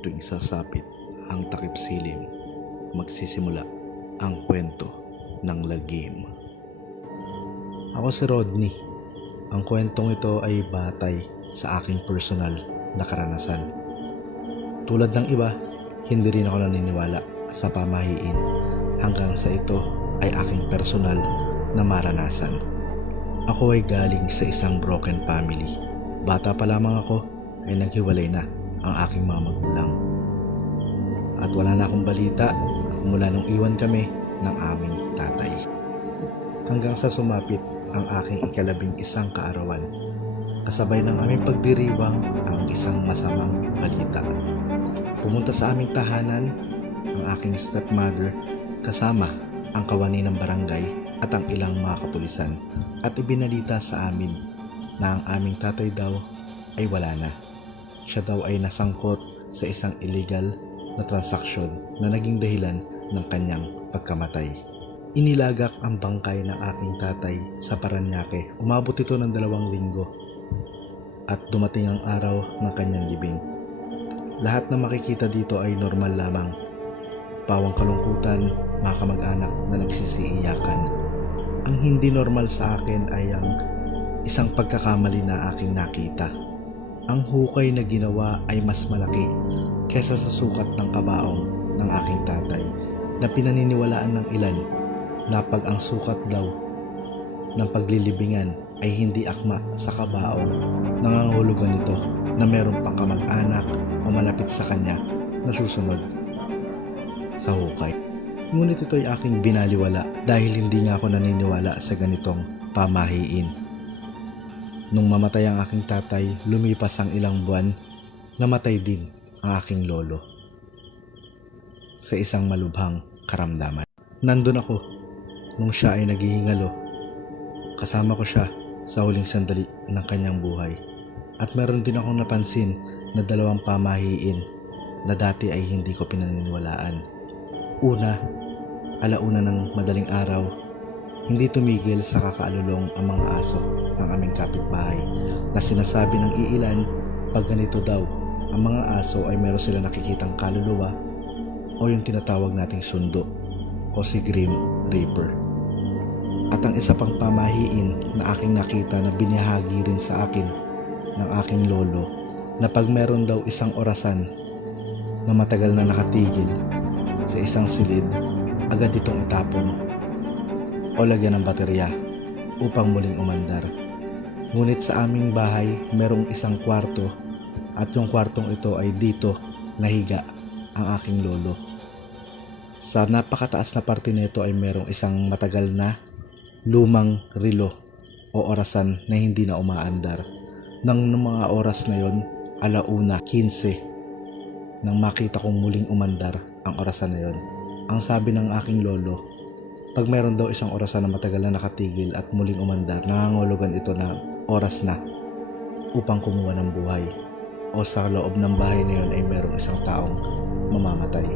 tuwing sasapit ang takip silim, magsisimula ang kwento ng lagim. Ako si Rodney. Ang kwentong ito ay batay sa aking personal na karanasan. Tulad ng iba, hindi rin ako naniniwala sa pamahiin hanggang sa ito ay aking personal na maranasan. Ako ay galing sa isang broken family. Bata pa lamang ako ay naghiwalay na ang aking mga magulang. At wala na akong balita mula nung iwan kami ng aming tatay. Hanggang sa sumapit ang aking ikalabing isang kaarawan. Kasabay ng aming pagdiriwang ang isang masamang balita. Pumunta sa aming tahanan ang aking stepmother kasama ang kawani ng barangay at ang ilang mga kapulisan at ibinalita sa amin na ang aming tatay daw ay wala na. Siya daw ay nasangkot sa isang illegal na transaksyon na naging dahilan ng kanyang pagkamatay. Inilagak ang bangkay ng aking tatay sa Paranaque. Umabot ito ng dalawang linggo at dumating ang araw ng kanyang libing. Lahat na makikita dito ay normal lamang. Pawang kalungkutan, mga kamag-anak na nagsisiiyakan. Ang hindi normal sa akin ay ang isang pagkakamali na aking nakita. Ang hukay na ginawa ay mas malaki kesa sa sukat ng kabaong ng aking tatay na pinaniniwalaan ng ilan na pag ang sukat daw ng paglilibingan ay hindi akma sa kabaong nangangahulugan nito na meron pang kamag-anak o malapit sa kanya na susunod sa hukay. Ngunit ito ay aking binaliwala dahil hindi nga ako naniniwala sa ganitong pamahiin. Nung mamatay ang aking tatay, lumipas ang ilang buwan, namatay din ang aking lolo. Sa isang malubhang karamdaman. Nandun ako nung siya ay naghihingalo. Kasama ko siya sa huling sandali ng kanyang buhay. At meron din akong napansin na dalawang pamahiin na dati ay hindi ko pinaniniwalaan. Una, alauna ng madaling araw, hindi tumigil sa kakaalulong ang mga aso ng aming kapitbahay na sinasabi ng iilan pag ganito daw, ang mga aso ay meron sila nakikitang kaluluwa o yung tinatawag nating sundo o si Grim Reaper. At ang isa pang pamahiin na aking nakita na binahagi rin sa akin ng aking lolo na pag meron daw isang orasan na matagal na nakatigil sa isang silid, agad itong itapon o lagyan ng baterya upang muling umandar. Ngunit sa aming bahay, merong isang kwarto at yung kwartong ito ay dito nahiga ang aking lolo. Sa napakataas na parte nito ay merong isang matagal na lumang relo o orasan na hindi na umaandar. Nang ng mga oras na yon, alauna 15, nang makita kong muling umandar ang orasan na yon. Ang sabi ng aking lolo, pag meron daw isang orasan na matagal na nakatigil at muling umandar, nangangulugan ito na oras na upang kumuha ng buhay. O sa loob ng bahay na yon ay merong isang taong mamamatay.